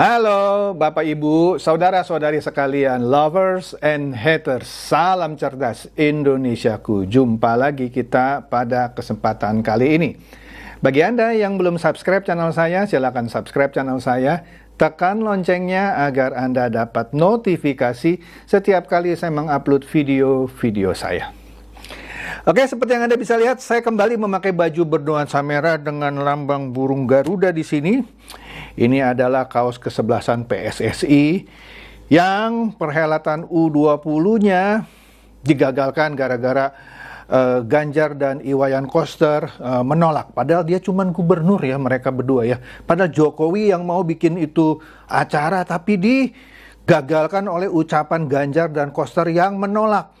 Halo Bapak Ibu, saudara-saudari sekalian, lovers and haters, salam cerdas Indonesiaku. Jumpa lagi kita pada kesempatan kali ini. Bagi Anda yang belum subscribe channel saya, silakan subscribe channel saya. Tekan loncengnya agar Anda dapat notifikasi setiap kali saya mengupload video-video saya. Oke, seperti yang Anda bisa lihat, saya kembali memakai baju bernuansa merah dengan lambang burung Garuda di sini. Ini adalah kaos kesebelasan PSSI yang perhelatan U20-nya digagalkan gara-gara Ganjar dan Iwayan Koster menolak. Padahal dia cuma gubernur ya, mereka berdua ya. Padahal Jokowi yang mau bikin itu acara, tapi digagalkan oleh ucapan Ganjar dan Koster yang menolak.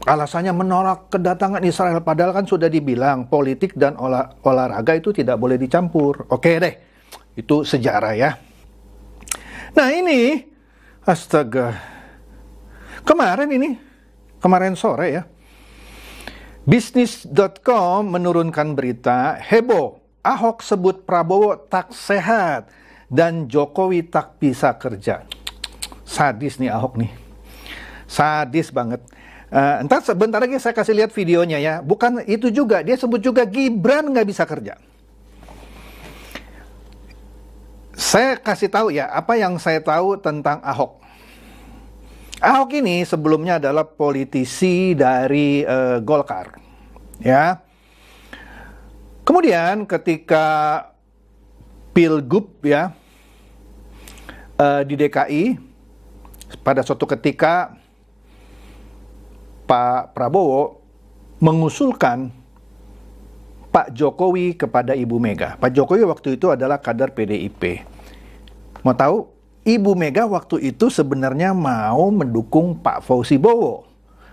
Alasannya menolak kedatangan Israel, padahal kan sudah dibilang politik dan olahraga itu tidak boleh dicampur. Oke deh, itu sejarah ya. Nah ini, astaga, kemarin sore ya, Bisnis.com menurunkan berita heboh, Ahok sebut Prabowo tak sehat dan Jokowi tak bisa kerja. Sadis nih Ahok nih, sadis banget. Entar sebentar lagi saya kasih lihat videonya ya. Bukan itu juga, dia sebut juga Gibran nggak bisa kerja. Saya kasih tahu ya, apa yang saya tahu tentang Ahok. Ahok ini sebelumnya adalah politisi dari Golkar, ya. Kemudian ketika Pilgub ya di DKI, pada suatu ketika Pak Prabowo mengusulkan Pak Jokowi kepada Ibu Mega. Pak Jokowi waktu itu adalah kader PDIP. Mau tahu? Ibu Mega waktu itu sebenarnya mau mendukung Pak Fauzi Bowo.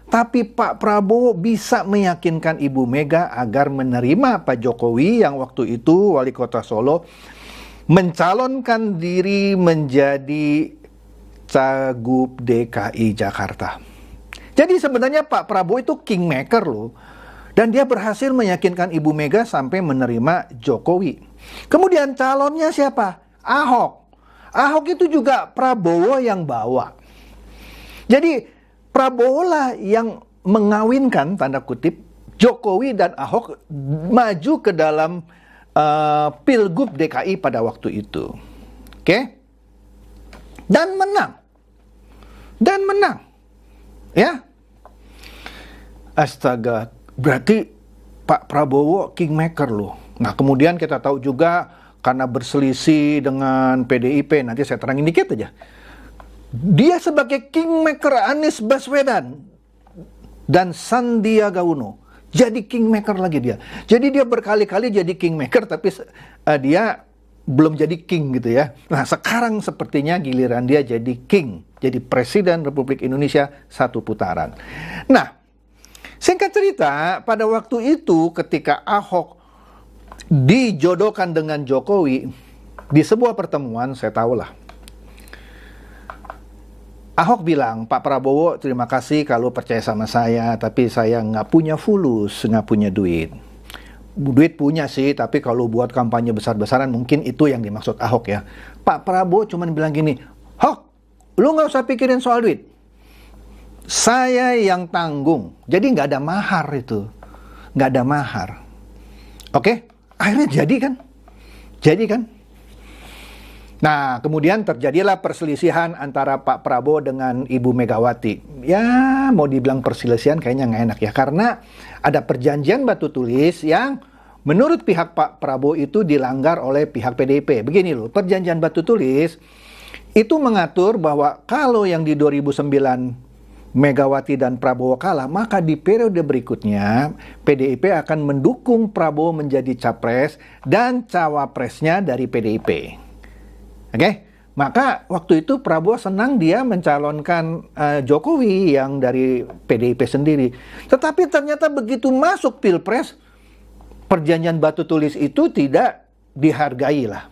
Tapi Pak Prabowo bisa meyakinkan Ibu Mega agar menerima Pak Jokowi yang waktu itu wali kota Solo mencalonkan diri menjadi Cagup DKI Jakarta. Jadi sebenarnya Pak Prabowo itu kingmaker loh. Dan dia berhasil meyakinkan Ibu Mega sampai menerima Jokowi. Kemudian calonnya siapa? Ahok. Ahok itu juga Prabowo yang bawa. Jadi Prabowo lah yang mengawinkan, tanda kutip, Jokowi dan Ahok maju ke dalam Pilgub DKI pada waktu itu. Oke? Dan menang. Ya. Astaga, berarti Pak Prabowo kingmaker loh. Nah, kemudian kita tahu juga karena berselisih dengan PDIP, nanti saya terangin dikit aja. Dia sebagai kingmaker Anies Baswedan dan Sandiaga Uno. Jadi kingmaker lagi dia. Jadi dia berkali-kali jadi kingmaker, tapi dia belum jadi king gitu ya. Nah, sekarang sepertinya giliran dia jadi king. Jadi Presiden Republik Indonesia satu putaran. Nah, singkat cerita, pada waktu itu ketika Ahok dijodohkan dengan Jokowi, di sebuah pertemuan, saya tahulah, Ahok bilang, Pak Prabowo terima kasih kalau percaya sama saya, tapi saya nggak punya fulus, nggak punya duit. Duit punya sih, tapi kalau buat kampanye besar-besaran mungkin itu yang dimaksud Ahok ya. Pak Prabowo cuma bilang gini, Hok, lu nggak usah pikirin soal duit. Saya yang tanggung. Jadi nggak ada mahar itu. Nggak ada mahar. Oke? Akhirnya jadi kan? Nah, kemudian terjadilah perselisihan antara Pak Prabowo dengan Ibu Megawati. Ya, mau dibilang perselisihan kayaknya nggak enak ya. Karena ada perjanjian batu tulis yang menurut pihak Pak Prabowo itu dilanggar oleh pihak PDIP. Begini loh, perjanjian batu tulis itu mengatur bahwa kalau yang di 2009 Megawati dan Prabowo kalah, maka di periode berikutnya PDIP akan mendukung Prabowo menjadi capres dan cawapresnya dari PDIP. Oke? Maka waktu itu Prabowo senang dia mencalonkan Jokowi yang dari PDIP sendiri. Tetapi ternyata begitu masuk Pilpres, perjanjian batu tulis itu tidak dihargai lah.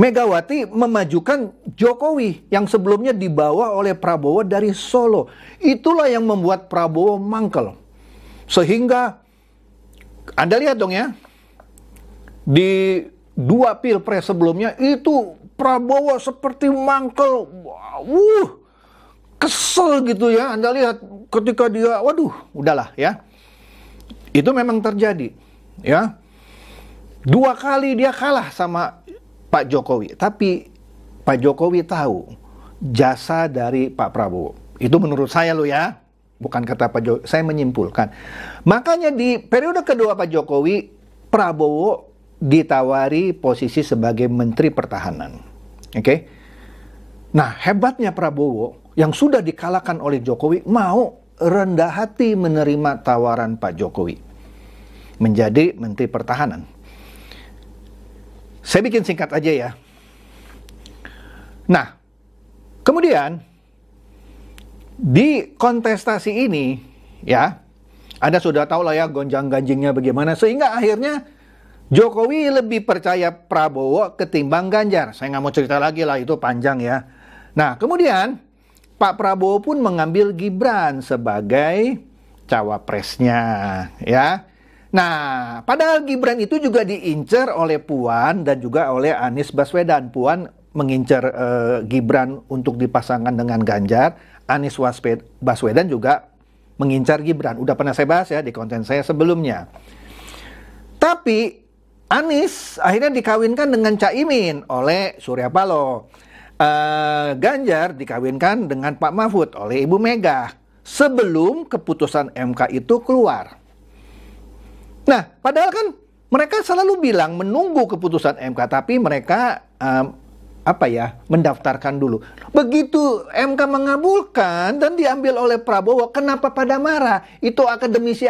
Megawati memajukan Jokowi yang sebelumnya dibawa oleh Prabowo dari Solo. Itulah yang membuat Prabowo mangkel. Sehingga Anda lihat dong ya, di 2 pilpres sebelumnya itu Prabowo seperti mangkel, kesel gitu ya. Anda lihat ketika dia, waduh, udahlah ya. Itu memang terjadi, ya. 2 kali dia kalah sama Pak Jokowi, tapi Pak Jokowi tahu jasa dari Pak Prabowo. Itu menurut saya loh ya, bukan kata Pak Jokowi, saya menyimpulkan. Makanya di periode kedua Pak Jokowi, Prabowo ditawari posisi sebagai Menteri Pertahanan. Oke? Nah, hebatnya Prabowo yang sudah dikalahkan oleh Jokowi mau rendah hati menerima tawaran Pak Jokowi menjadi Menteri Pertahanan. Saya bikin singkat aja ya. Nah, kemudian di kontestasi ini ya, Anda sudah tahu lah ya gonjang-ganjingnya bagaimana, sehingga akhirnya Jokowi lebih percaya Prabowo ketimbang Ganjar. Saya nggak mau cerita lagi lah, itu panjang ya. Nah, kemudian Pak Prabowo pun mengambil Gibran sebagai cawapresnya, ya. Nah, padahal Gibran itu juga diincar oleh Puan dan juga oleh Anies Baswedan. Puan mengincar Gibran untuk dipasangkan dengan Ganjar. Anies Baswedan juga mengincar Gibran. Udah pernah saya bahas ya di konten saya sebelumnya. Tapi Anies akhirnya dikawinkan dengan Caimin oleh Surya Paloh. Ganjar dikawinkan dengan Pak Mahfud oleh Ibu Mega sebelum keputusan MK itu keluar. Nah, padahal kan mereka selalu bilang menunggu keputusan MK, tapi mereka mendaftarkan dulu. Begitu MK mengabulkan dan diambil oleh Prabowo, kenapa pada marah? Itu akademisi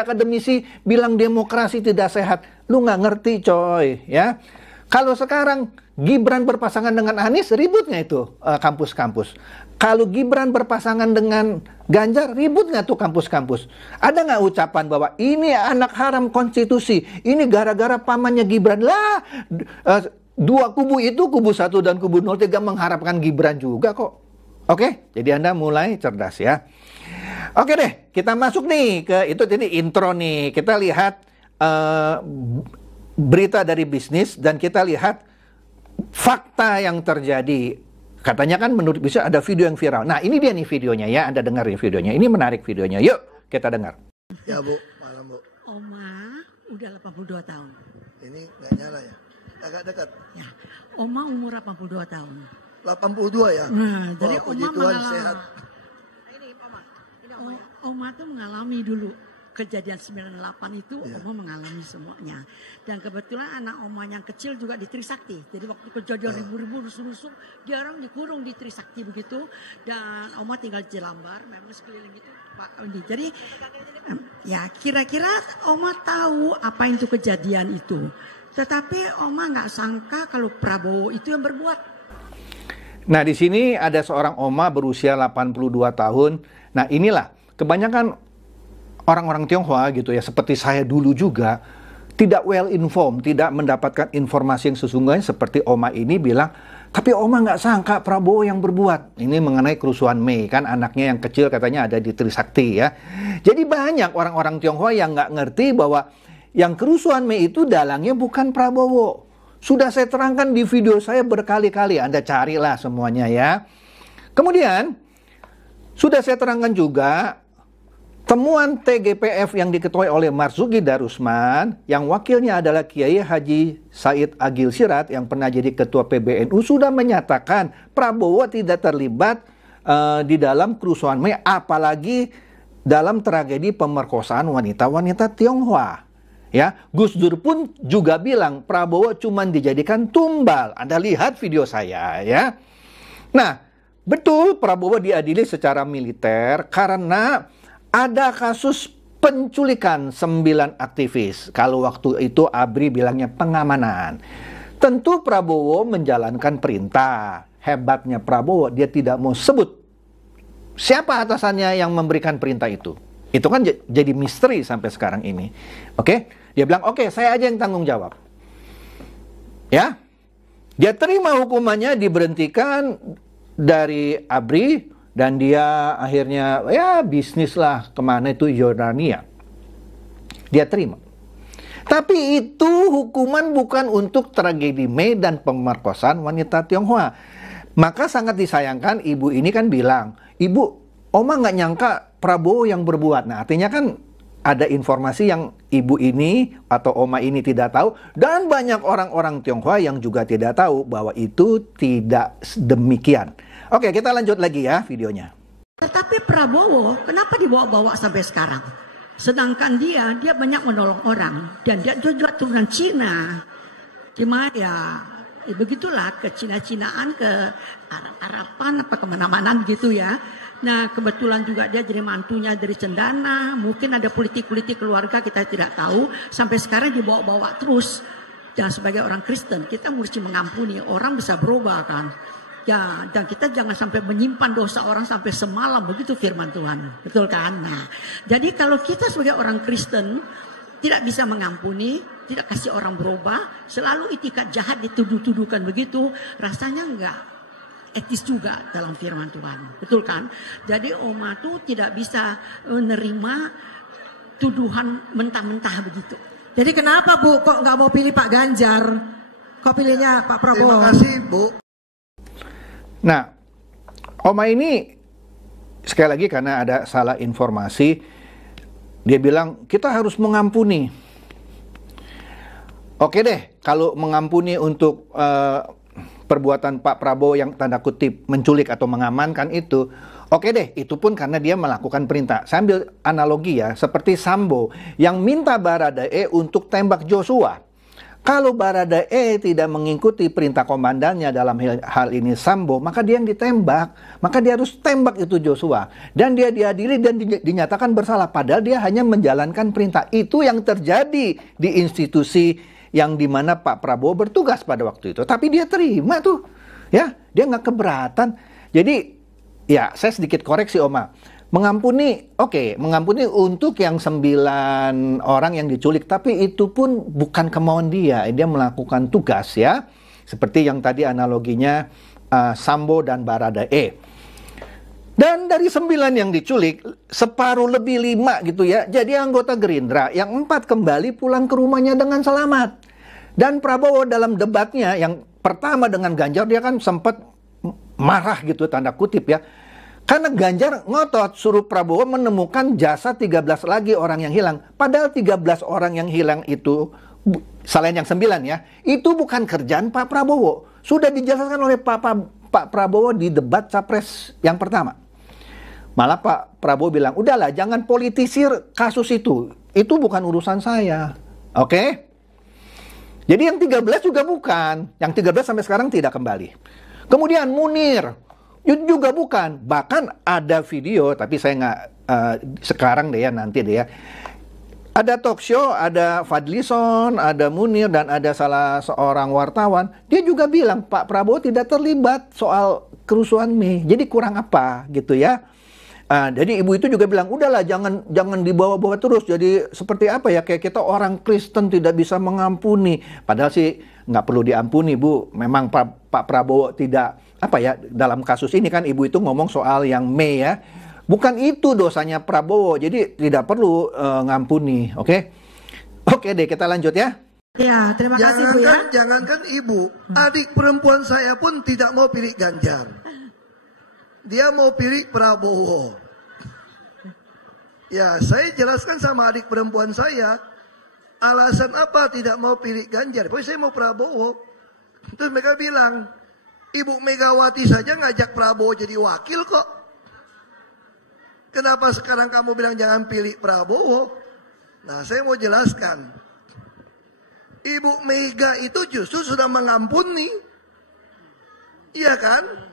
bilang demokrasi tidak sehat. Lu nggak ngerti coy, ya. Kalau sekarang Gibran berpasangan dengan Anies, ributnya itu kampus-kampus. Kalau Gibran berpasangan dengan Ganjar, ributnya tuh kampus-kampus. Ada nggak ucapan bahwa ini anak haram konstitusi, ini gara-gara pamannya Gibran lah. Dua kubu itu, kubu 1 dan kubu 03 mengharapkan Gibran juga kok. Oke, jadi Anda mulai cerdas ya. Oke deh, kita masuk nih ke itu, jadi intro nih. Kita lihat berita dari bisnis dan kita lihat fakta yang terjadi. Katanya kan menurut bisnis ada video yang viral. Nah, ini dia nih videonya ya, Anda dengerin videonya. Ini menarik videonya. Yuk, kita dengar. Ya Bu, malam Bu. Oma udah 82 tahun. Ini nggak nyala ya? Agak dekat. Ya, Oma umur 82 tahun. 82 ya? Nah, jadi puji Oma Tuhan mengalami. sehat. Ini Oma. Oma tuh mengalami dulu kejadian 98 itu, Ya. Oma mengalami semuanya. Dan kebetulan anak Oma yang kecil juga di Trisakti. Jadi waktu kejadian ribu-ribu rusuh-rusuh, dia orang dikurung di Trisakti begitu. Dan Oma tinggal di Jelambar, memang sekeliling itu Pak Andi. Jadi ya kira-kira Oma tahu apa itu kejadian itu. Tetapi Oma nggak sangka kalau Prabowo itu yang berbuat. Nah, di sini ada seorang Oma berusia 82 tahun. Nah, inilah kebanyakan orang-orang Tionghoa gitu ya, seperti saya dulu juga, tidak well informed, tidak mendapatkan informasi yang sesungguhnya seperti Oma ini bilang, tapi Oma nggak sangka Prabowo yang berbuat. Ini mengenai kerusuhan Mei, kan anaknya yang kecil katanya ada di Trisakti ya. Jadi banyak orang-orang Tionghoa yang nggak ngerti bahwa yang kerusuhan Mei itu dalangnya bukan Prabowo. Sudah saya terangkan di video saya berkali-kali, Anda carilah semuanya ya. Kemudian, sudah saya terangkan juga, temuan TGPF yang diketuai oleh Marzuki Darusman, yang wakilnya adalah Kiai Haji Said Agil Sirat, yang pernah jadi ketua PBNU, sudah menyatakan Prabowo tidak terlibat di dalam kerusuhan Mei, apalagi dalam tragedi pemerkosaan wanita-wanita Tionghoa. Ya, Gus Dur pun juga bilang Prabowo cuma dijadikan tumbal. Anda lihat video saya ya. Nah, betul Prabowo diadili secara militer karena ada kasus penculikan 9 aktivis. Kalau waktu itu ABRI bilangnya pengamanan. Tentu Prabowo menjalankan perintah. Hebatnya Prabowo, dia tidak mau sebut siapa atasannya yang memberikan perintah itu. Itu kan jadi misteri sampai sekarang ini. Oke? Dia bilang, oke, saya aja yang tanggung jawab. Ya? Dia terima hukumannya, diberhentikan dari ABRI, dan dia akhirnya, ya bisnis lah, kemana itu Yordania. Dia terima. Tapi itu hukuman bukan untuk tragedi Mei dan pemerkosaan wanita Tionghoa. Maka sangat disayangkan ibu ini kan bilang, ibu, Oma nggak nyangka Prabowo yang berbuat. Nah, artinya kan ada informasi yang ibu ini atau Oma ini tidak tahu, dan banyak orang-orang Tionghoa yang juga tidak tahu bahwa itu tidak demikian. Oke, kita lanjut lagi ya videonya. Tetapi Prabowo kenapa dibawa-bawa sampai sekarang? Sedangkan dia banyak menolong orang. Dan dia juga turunan Cina. Cuma ya begitulah, ke Cina-Cinaan, ke Arab-Araban, apa kemana-mana gitu ya. Nah kebetulan juga dia jadi mantunya dari Cendana. Mungkin ada politik-politik keluarga kita tidak tahu. Sampai sekarang dibawa-bawa terus. Dan sebagai orang Kristen kita mesti mengampuni. Orang bisa berubah kan. Ya, dan kita jangan sampai menyimpan dosa orang sampai semalam, begitu firman Tuhan. Betul kan? Nah, jadi kalau kita sebagai orang Kristen tidak bisa mengampuni, tidak kasih orang berubah, selalu itikat jahat dituduh-tuduhkan begitu, rasanya enggak etis juga dalam firman Tuhan. Betul kan? Jadi Oma tuh tidak bisa menerima tuduhan mentah-mentah begitu. Jadi kenapa Bu kok nggak mau pilih Pak Ganjar? Kok pilihnya Pak Prabowo? Terima kasih Bu. Nah, Oma ini sekali lagi karena ada salah informasi, dia bilang kita harus mengampuni. Oke deh, kalau mengampuni untuk perbuatan Pak Prabowo yang tanda kutip menculik atau mengamankan itu, oke deh, itu pun karena dia melakukan perintah. Saya ambil analogi ya, seperti Sambo yang minta Baradae untuk tembak Joshua. Kalau Baradae tidak mengikuti perintah komandannya dalam hal ini Sambo, maka dia yang ditembak. Maka dia harus tembak itu Joshua. Dan dia diadili dan dinyatakan bersalah. Padahal dia hanya menjalankan perintah. Itu yang terjadi di institusi yang dimana Pak Prabowo bertugas pada waktu itu. Tapi dia terima tuh. Ya, dia nggak keberatan. Jadi, ya saya sedikit koreksi Oma. Mengampuni, oke, mengampuni untuk yang 9 orang yang diculik, tapi itu pun bukan kemauan dia melakukan tugas ya, seperti yang tadi analoginya Sambo dan Baradae. Dan dari 9 yang diculik, separuh lebih 5 gitu ya, jadi anggota Gerindra, yang 4 kembali pulang ke rumahnya dengan selamat. Dan Prabowo dalam debatnya yang pertama dengan Ganjar, dia kan sempat marah gitu, tanda kutip ya. Karena Ganjar ngotot suruh Prabowo menemukan jasad 13 lagi orang yang hilang. Padahal 13 orang yang hilang itu, selain yang 9 ya, itu bukan kerjaan Pak Prabowo. Sudah dijelaskan oleh Pak Prabowo di debat Capres yang pertama. Malah Pak Prabowo bilang, udahlah jangan politisir kasus itu. Itu bukan urusan saya. Oke? Jadi yang 13 juga bukan. Yang 13 sampai sekarang tidak kembali. Kemudian Munir. Itu juga bukan, bahkan ada video, tapi saya nggak sekarang deh ya, nanti deh ya. Ada talk show, ada Fadlison, ada Munir, dan ada salah seorang wartawan. Dia juga bilang Pak Prabowo tidak terlibat soal kerusuhan Mei. Jadi kurang apa gitu ya. Jadi ibu itu juga bilang, udahlah jangan dibawa-bawa terus. Jadi seperti apa ya, kayak kita orang Kristen tidak bisa mengampuni. Padahal sih nggak perlu diampuni Bu. Memang Pak Prabowo tidak, apa ya, dalam kasus ini kan ibu itu ngomong soal yang Mei ya. Bukan itu dosanya Prabowo, jadi tidak perlu ngampuni, oke? Oke deh, kita lanjut ya. Ya, terima kasih Bu ya. Jangankan ibu, adik perempuan saya pun tidak mau pilih Ganjar. Dia mau pilih Prabowo. Ya, saya jelaskan sama adik perempuan saya, alasan apa tidak mau pilih Ganjar. Pokoknya saya mau Prabowo. Terus mereka bilang, Ibu Megawati saja ngajak Prabowo jadi wakil kok. Kenapa sekarang kamu bilang jangan pilih Prabowo? Nah, saya mau jelaskan. Ibu Mega itu justru sudah mengampuni. Iya kan?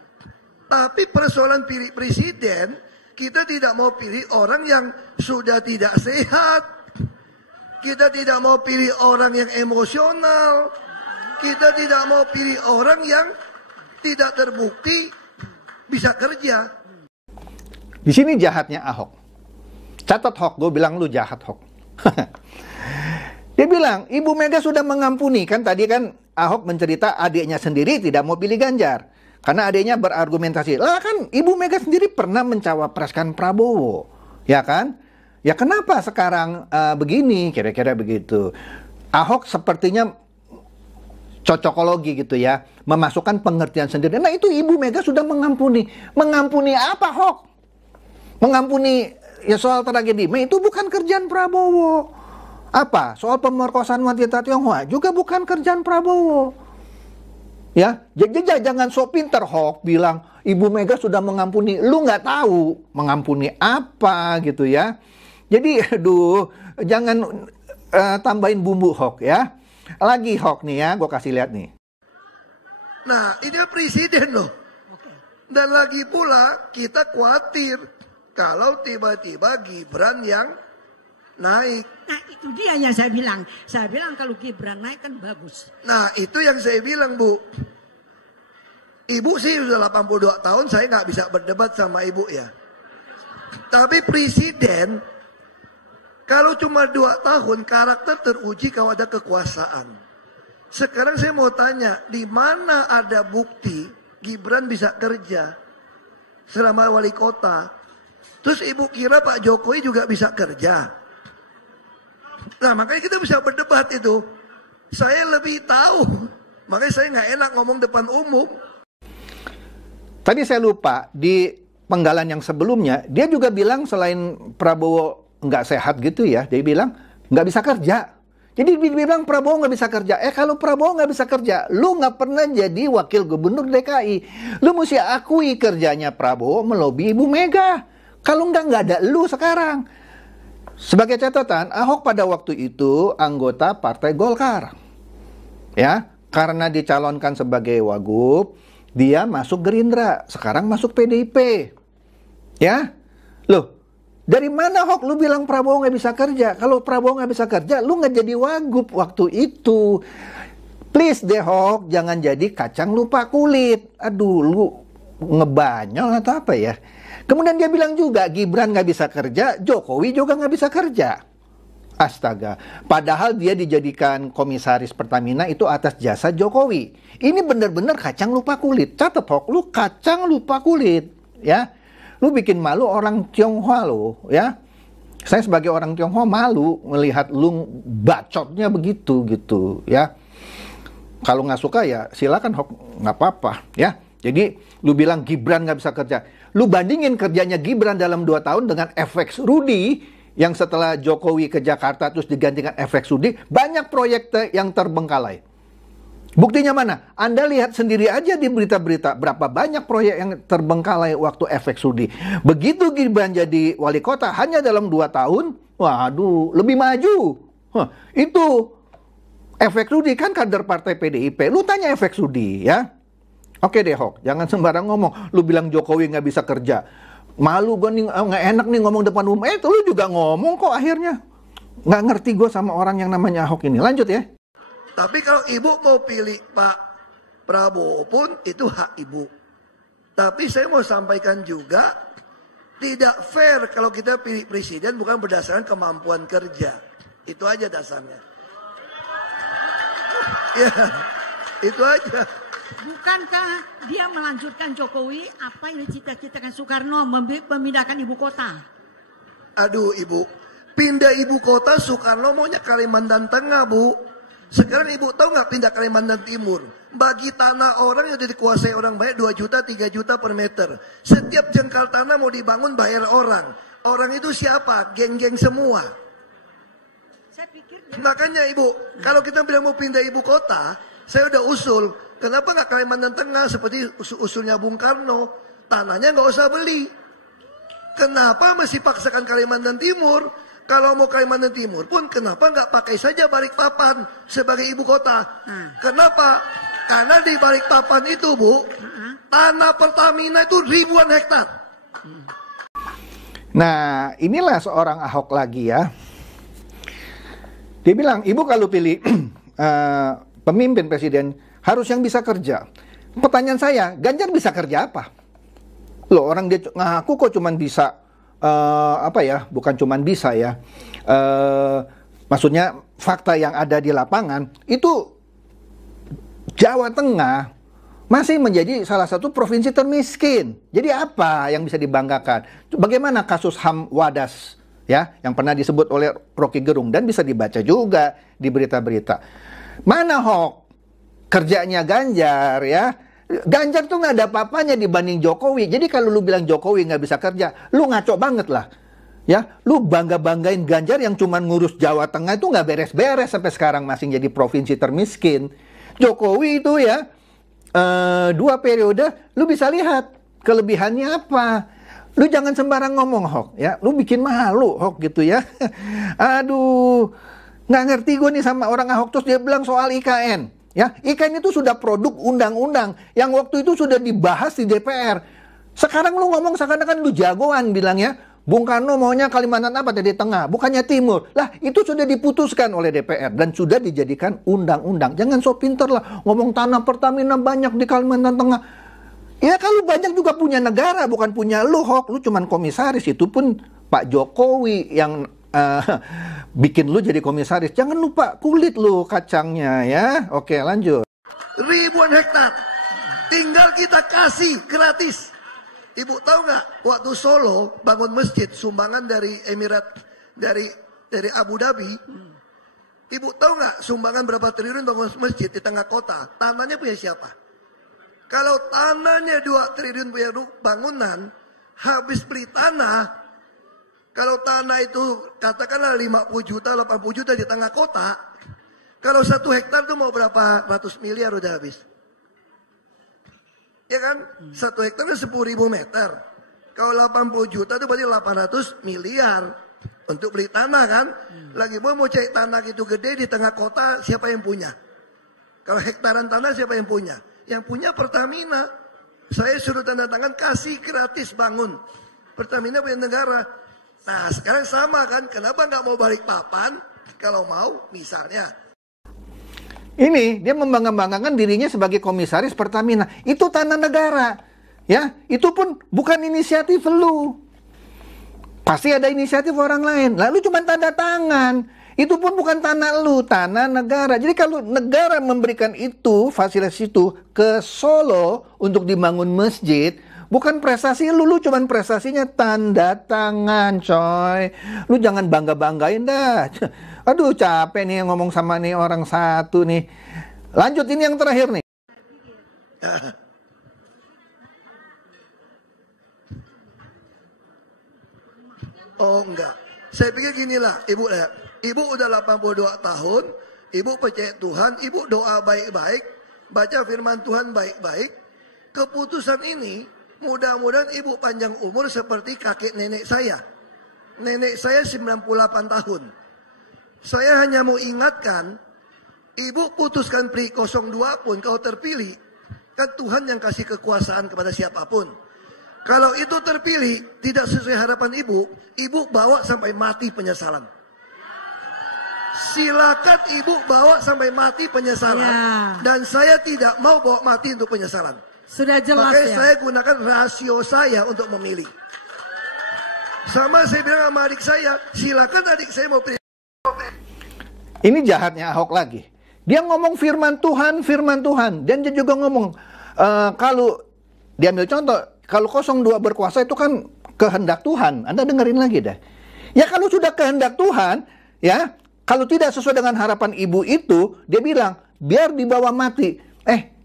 Tapi persoalan pilih presiden, kita tidak mau pilih orang yang sudah tidak sehat. Kita tidak mau pilih orang yang emosional. Kita tidak mau pilih orang yang tidak terbukti bisa kerja. Di sini jahatnya Ahok. Catat Hok, gue bilang lu jahat Hok. Dia bilang, Ibu Mega sudah mengampuni. Kan tadi kan Ahok mencerita adiknya sendiri tidak mau pilih Ganjar. Karena adiknya berargumentasi. Lah kan Ibu Mega sendiri pernah mencawapreskan Prabowo. Ya kan? Ya kenapa sekarang begini? Kira-kira begitu. Ahok sepertinya cocokologi gitu ya, memasukkan pengertian sendiri. Nah itu Ibu Mega sudah mengampuni. Mengampuni apa, Hok? Mengampuni ya soal tragedi Mei itu bukan kerjaan Prabowo. Apa? Soal pemerkosaan wanita Tionghoa juga bukan kerjaan Prabowo. Ya, jangan sok pinter, Hok, bilang Ibu Mega sudah mengampuni. Lu nggak tahu mengampuni apa gitu ya. Jadi, aduh, jangan tambahin bumbu, Hok ya. Lagi Hok nih ya, gue kasih lihat nih. Nah, ini presiden loh. Dan lagi pula kita khawatir kalau tiba-tiba Gibran yang naik. Nah itu dia yang saya bilang. Saya bilang kalau Gibran naik kan bagus. Nah itu yang saya bilang, Bu. Ibu sih sudah 82 tahun, saya nggak bisa berdebat sama ibu ya. Tapi presiden, kalau cuma 2 tahun, karakter teruji kalau ada kekuasaan. Sekarang saya mau tanya, di mana ada bukti Gibran bisa kerja selama wali kota? Terus ibu kira Pak Jokowi juga bisa kerja? Nah makanya kita bisa berdebat itu. Saya lebih tahu, makanya saya nggak enak ngomong depan umum. Tadi saya lupa, di penggalan yang sebelumnya, dia juga bilang selain Prabowo nggak sehat gitu ya, dia bilang nggak bisa kerja. Jadi dia bilang Prabowo nggak bisa kerja. Kalau Prabowo nggak bisa kerja, lu nggak pernah jadi wakil gubernur DKI. Lu mesti akui kerjanya Prabowo melobi Ibu Mega. Kalau nggak ada lu sekarang. Sebagai catatan, Ahok pada waktu itu anggota Partai Golkar. Ya, karena dicalonkan sebagai wagub, dia masuk Gerindra, sekarang masuk PDIP. Ya, loh, dari mana Hok lu bilang Prabowo nggak bisa kerja? Kalau Prabowo nggak bisa kerja, lu nggak jadi wagub waktu itu. Please deh Hok, jangan jadi kacang lupa kulit. Aduh, lu ngebanyol atau apa ya? Kemudian dia bilang juga Gibran nggak bisa kerja, Jokowi juga nggak bisa kerja. Astaga, padahal dia dijadikan komisaris Pertamina itu atas jasa Jokowi. Ini benar-benar kacang lupa kulit. Catat Hok, lu kacang lupa kulit, ya. Lu bikin malu orang Tionghoa lo, ya. Saya sebagai orang Tionghoa malu melihat lu bacotnya begitu gitu, ya. Kalau nggak suka ya silakan Hok, nggak apa-apa, ya. Jadi lu bilang Gibran nggak bisa kerja. Lu bandingin kerjanya Gibran dalam 2 tahun dengan FX Rudi yang setelah Jokowi ke Jakarta terus digantikan FX Rudi, banyak proyek yang terbengkalai. Buktinya mana? Anda lihat sendiri aja di berita-berita berapa banyak proyek yang terbengkalai waktu FX Rudi. Begitu Gibran jadi wali kota hanya dalam 2 tahun, waduh, lebih maju. Itu FX Rudi kan kader partai PDIP. Lu tanya FX Rudi ya. Oke deh Hok, jangan sembarang ngomong. Lu bilang Jokowi nggak bisa kerja. Malu gue nih, nggak enak nih ngomong depan umum. Lu juga ngomong kok akhirnya. Nggak ngerti gue sama orang yang namanya Ahok ini. Lanjut ya. Tapi kalau ibu mau pilih Pak Prabowo pun itu hak ibu. Tapi saya mau sampaikan juga, tidak fair kalau kita pilih presiden bukan berdasarkan kemampuan kerja. Itu aja dasarnya. Ya, itu aja. Bukankah dia melanjutkan Jokowi apa yang dicita-citakan Soekarno memindahkan ibu kota? Aduh ibu, pindah ibu kota Soekarno maunya Kalimantan Tengah bu. Sekarang ibu tahu nggak pindah Kalimantan Timur? Bagi tanah orang yang sudah dikuasai orang banyak 2 juta, 3 juta per meter. Setiap jengkal tanah mau dibangun bayar orang. Orang itu siapa? Geng-geng semua. Saya pikir Makanya ibu, kalau kita bilang mau pindah ibu kota, saya udah usul. Kenapa nggak Kalimantan Tengah seperti usulnya Bung Karno? Tanahnya nggak usah beli. Kenapa mesti paksakan Kalimantan Timur? Kalau mau Kalimantan Timur pun kenapa nggak pakai saja Balikpapan sebagai ibu kota? Kenapa? Karena di Balikpapan itu bu, tanah Pertamina itu ribuan hektar. Nah, inilah seorang Ahok lagi ya. Dia bilang, ibu kalau pilih pemimpin presiden harus yang bisa kerja. Pertanyaan saya, Ganjar bisa kerja apa? Loh, orang dia ngaku kok cuman bisa bukan cuman bisa ya. Maksudnya fakta yang ada di lapangan itu Jawa Tengah masih menjadi salah satu provinsi termiskin. Jadi apa yang bisa dibanggakan? Bagaimana kasus HAM Wadas ya, yang pernah disebut oleh Rocky Gerung dan bisa dibaca juga di berita-berita. Mana hoax? Kerjanya Ganjar, ya. Ganjar tuh nggak ada apa-apanya dibanding Jokowi. Jadi kalau lu bilang Jokowi nggak bisa kerja, lu ngaco banget lah. Ya, lu bangga-banggain Ganjar yang cuman ngurus Jawa Tengah itu nggak beres-beres sampai sekarang masih jadi provinsi termiskin. Jokowi itu ya, 2 periode, lu bisa lihat kelebihannya apa. Lu jangan sembarang ngomong hoax, ya. Lu bikin malu hoax gitu ya. Aduh, nggak ngerti gue nih sama orang Ahok. Terus dia bilang soal IKN. Ya, IKN itu sudah produk undang-undang yang waktu itu sudah dibahas di DPR. Sekarang lu ngomong seakan-akan lu jagoan bilangnya, Bung Karno maunya Kalimantan apa dari tengah, bukannya timur. Lah, itu sudah diputuskan oleh DPR dan sudah dijadikan undang-undang. Jangan so pinter lah ngomong tanah Pertamina banyak di Kalimantan Tengah. Ya kalau banyak juga punya negara, bukan punya lu, Hok. Lu cuman komisaris, itu pun Pak Jokowi yang bikin lu jadi komisaris. Jangan lupa kulit lu kacangnya ya. Oke, lanjut. Ribuan hektar tinggal kita kasih gratis. Ibu tahu nggak waktu Solo bangun masjid sumbangan dari Emirat, dari Abu Dhabi. Ibu tahu nggak sumbangan berapa triliun bangun masjid di tengah kota? Tanahnya punya siapa? Kalau tanahnya 2 triliun punya bangunan, habis beli tanah. Kalau tanah itu katakanlah 50 juta, 80 juta di tengah kota, kalau 1 hektar itu mau berapa ratus miliar udah habis. Ya kan? 1 hektar itu 10.000 meter. Kalau 80 juta itu berarti 800 miliar untuk beli tanah kan? Lagi mau cari tanah gitu gede di tengah kota, siapa yang punya? Kalau hektaran tanah siapa yang punya? Yang punya Pertamina. Saya suruh tanda tangan kasih gratis bangun. Pertamina punya negara. Nah sekarang sama kan, kenapa nggak mau Balikpapan? Kalau mau misalnya. Ini dia membangga-banggakan dirinya sebagai komisaris Pertamina. Itu tanah negara. Ya, itu pun bukan inisiatif lu. Pasti ada inisiatif orang lain. Lalu cuma tanda tangan. Itu pun bukan tanah lu, tanah negara. Jadi kalau negara memberikan itu, fasilitas itu ke Solo untuk dibangun masjid, bukan prestasi lu cuman prestasinya tanda tangan, coy. Lu jangan bangga-banggain dah. Aduh, capek nih ngomong sama nih orang satu nih. Lanjut, ini yang terakhir nih. Oh enggak. Saya pikir ginilah, Ibu ya. Ibu udah 82 tahun, Ibu percaya Tuhan, Ibu doa baik-baik, baca firman Tuhan baik-baik. Keputusan ini mudah-mudahan Ibu panjang umur seperti kakek nenek saya. Nenek saya 98 tahun. Saya hanya mau ingatkan, Ibu putuskan pilih 02 pun kalau terpilih, kan Tuhan yang kasih kekuasaan kepada siapapun. Kalau itu terpilih tidak sesuai harapan Ibu, Ibu bawa sampai mati penyesalan. Silakan Ibu bawa sampai mati penyesalan. Ya. Dan saya tidak mau bawa mati untuk penyesalan. Sudah jelas. Makanya ya. saya gunakan rasio saya untuk memilih. Sama saya bilang sama adik saya, silakan adik saya mau pilih. Ini jahatnya Ahok lagi. Dia ngomong firman Tuhan. Dan dia juga ngomong, kalau diambil contoh, kalau 02 berkuasa itu kan kehendak Tuhan. Anda dengerin lagi dah. Ya kalau sudah kehendak Tuhan, ya, kalau tidak sesuai dengan harapan ibu itu, dia bilang, biar dibawa mati.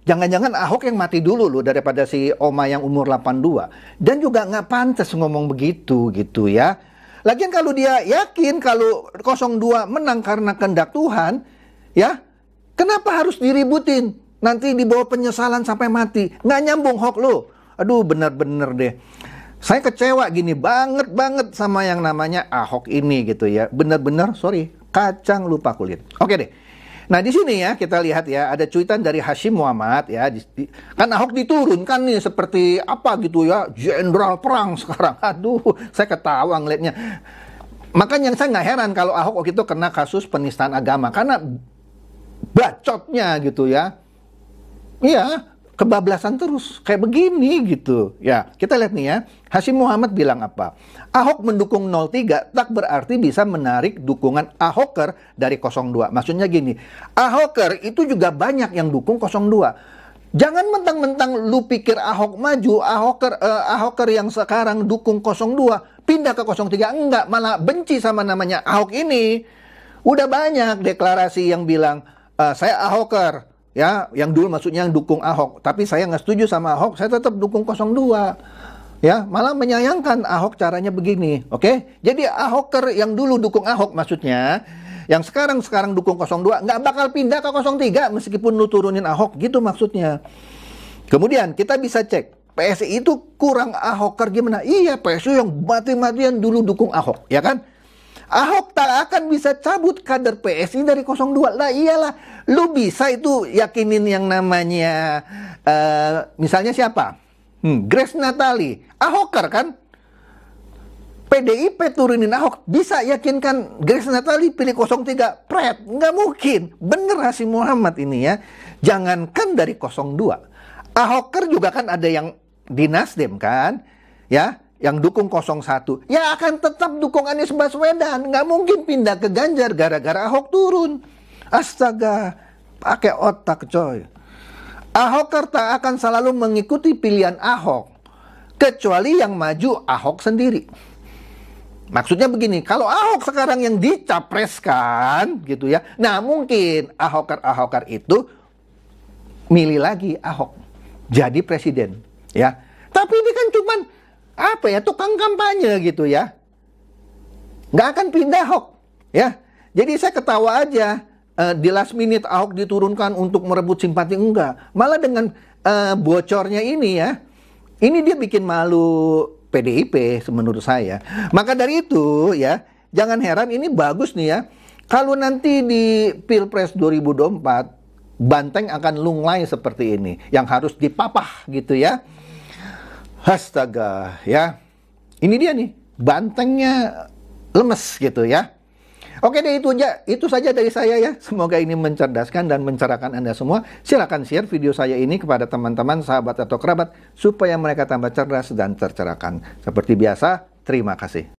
Jangan-jangan Ahok yang mati dulu loh daripada si Oma yang umur 82. Dan juga nggak pantas ngomong begitu gitu ya. Lagian kalau dia yakin kalau 02 menang karena kehendak Tuhan, ya, kenapa harus diributin? Nanti dibawa penyesalan sampai mati. Nggak nyambung Hok lo. Aduh, bener-bener deh. Saya kecewa gini banget sama yang namanya Ahok ini gitu ya. Bener-bener, sorry, kacang lupa kulit. Oke deh. Nah di sini ya kita lihat ya ada cuitan dari Hashim Muhammad ya. Kan Ahok diturunkan nih seperti apa gitu ya, jenderal perang sekarang. Aduh, saya ketawa ngeliatnya. Makanya saya nggak heran kalau Ahok waktu itu kena kasus penistaan agama karena bacotnya gitu ya. Iya, kebablasan terus kayak begini gitu. Ya, kita lihat nih ya. Hashim Muhammad bilang apa? Ahok mendukung 03 tak berarti bisa menarik dukungan Ahoker dari 02. Maksudnya gini, Ahoker itu juga banyak yang dukung 02. Jangan mentang-mentang lu pikir Ahok maju, Ahoker yang sekarang dukung 02, pindah ke 03? Enggak, malah benci sama namanya Ahok ini. Udah banyak deklarasi yang bilang, saya Ahoker, ya, yang dulu maksudnya yang dukung Ahok, tapi saya nggak setuju sama Ahok, saya tetap dukung 02. Ya, malah menyayangkan Ahok caranya begini, oke? Jadi Ahoker yang dulu dukung Ahok maksudnya, yang sekarang dukung 02, nggak bakal pindah ke 03 meskipun lu turunin Ahok, gitu maksudnya. Kemudian kita bisa cek, PSI itu kurang Ahoker gimana? Iya, PSI yang mati-matian dulu dukung Ahok, ya kan? Ahok tak akan bisa cabut kader PSI dari 02. Lah iyalah, lu bisa itu yakinin yang namanya, misalnya siapa? Grace Natali, Ahoker kan? PDIP turunin Ahok, bisa yakinkan Grace Natali pilih 03? Pret, nggak mungkin. Bener Hasyim Muhammad ini ya. Jangankan dari 02. Ahoker juga kan ada yang di Nasdem kan? Ya, yang dukung 01. Ya akan tetap dukung Anies Baswedan. Nggak mungkin pindah ke Ganjar gara-gara Ahok turun. Astaga, pakai otak coy. Ahoker tak akan selalu mengikuti pilihan Ahok, kecuali yang maju Ahok sendiri. Maksudnya begini, kalau Ahok sekarang yang dicapreskan gitu ya, nah mungkin Ahoker itu milih lagi Ahok jadi presiden ya. Tapi ini kan cuman apa ya, tukang kampanye gitu ya, nggak akan pindah Ahok ya. Jadi saya ketawa aja. Di last minute Ahok diturunkan untuk merebut simpati, enggak. Malah dengan bocornya ini ya, ini dia bikin malu PDIP menurut saya. Maka dari itu ya, jangan heran ini bagus nih ya. Kalau nanti di Pilpres 2024 banteng akan lunglai seperti ini, yang harus dipapah gitu ya. Astaga ya. Ini dia nih, bantengnya lemes gitu ya. Oke deh, itu saja dari saya ya. Semoga ini mencerdaskan dan mencerahkan Anda semua. Silakan share video saya ini kepada teman-teman, sahabat atau kerabat supaya mereka tambah cerdas dan tercerahkan. Seperti biasa, terima kasih.